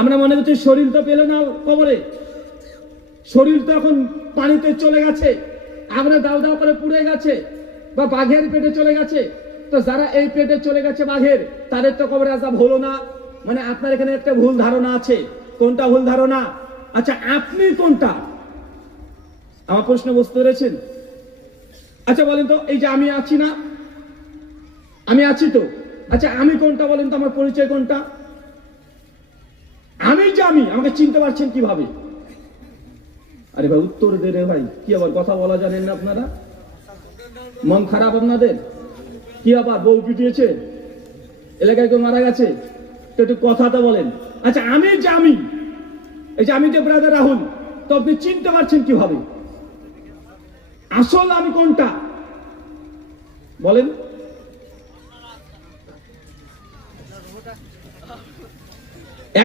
আমরা মনে করছি শরীর তো পেল না কবরে, শরীর তো এখন পানিতে চলে গেছে, আমরা দাও দাও করে পুড়ে গেছে, বা বাঘের পেটে চলে গেছে। তো যারা এই পেটে চলে গেছে বাঘের, তাদের তো কবরে আযাব হলো না। মানে আপনার এখানে একটা ভুল ধারণা আছে। কোনটা ভুল ধারণা? আচ্ছা আপনি কোনটা? আমার প্রশ্ন বুঝতে পেরেছেন? আচ্ছা বলেন তো, এই যে আমি আছি না, আমি আছি তো, আচ্ছা আমি কোনটা বলেন তো, আমার পরিচয় কোনটা? আমি যে আমি, আমাকে চিনতে পারছেন কিভাবে? আরে ভাই উত্তর দে রে ভাই, কি আবার কথা বলা জানেন না আপনারা? মন খারাপ আপনাদের? কি আবার বউ পিটিয়েছে, এলাকায় কেউ মারা গেছে, তো একটু কথাটা বলেন। আচ্ছা আমি যে আমি, এই যে আমি যে ব্রাদার রাহুল, তো আপনি চিনতে পারছেন কিভাবে? আসল আমি কোনটা বলেন?